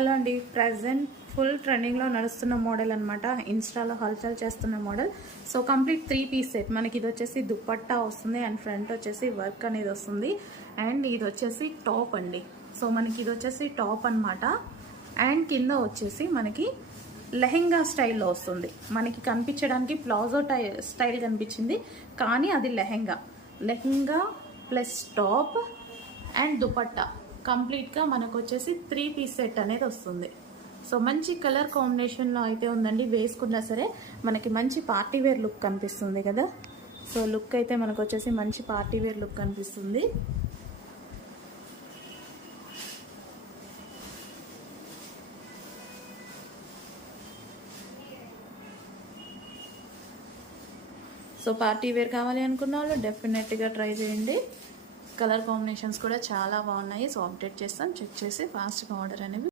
Hello అండి, present full ట్రెండింగ్లో నడుస్తున్న మోడల్ అనమాట. ఇన్స్టాలో హల్చల్ చేస్తున్న model. So complete 3 piece set. మనకి ఇది వచ్చేసి దుపట్టా వస్తుంది అండ్ ఫ్రంట్ వచ్చేసి వర్క్ అనేది వస్తుంది అండ్ ఇది వచ్చేసి టాప్ అండి. సో మనకి ఇది వచ్చేసి టాప్ అనమాట అండ్ కింద వచ్చేసి మనకి లెహెంగా స్టైల్లో వస్తుంది. మనకి కనిపించడానికి ప్లాజో స్టైల్ కనిపించింది కానీ అది lehenga plus top and dupatta కంప్లీట్గా మనకు వచ్చేసి 3 పీస్ సెట్ అనేది వస్తుంది. సో మంచి కలర్ కాంబినేషన్లో అయితే ఉందండి. వేసుకున్నా సరే మనకి మంచి పార్టీ వేర్ లుక్ కనిపిస్తుంది కదా. సో లుక్ అయితే మనకు వచ్చేసి మంచి పార్టీ వేర్ లుక్ కనిపిస్తుంది. సో పార్టీ వేర్ కావాలి అనుకున్న వాళ్ళు డెఫినెట్గా ట్రై చేయండి. కలర్ కాంబినేషన్స్ కూడా చాలా బాగున్నాయి. సో అప్డేట్ చేస్తాం, చెక్ చేసి ఫాస్ట్గా ఆర్డర్ అనేవి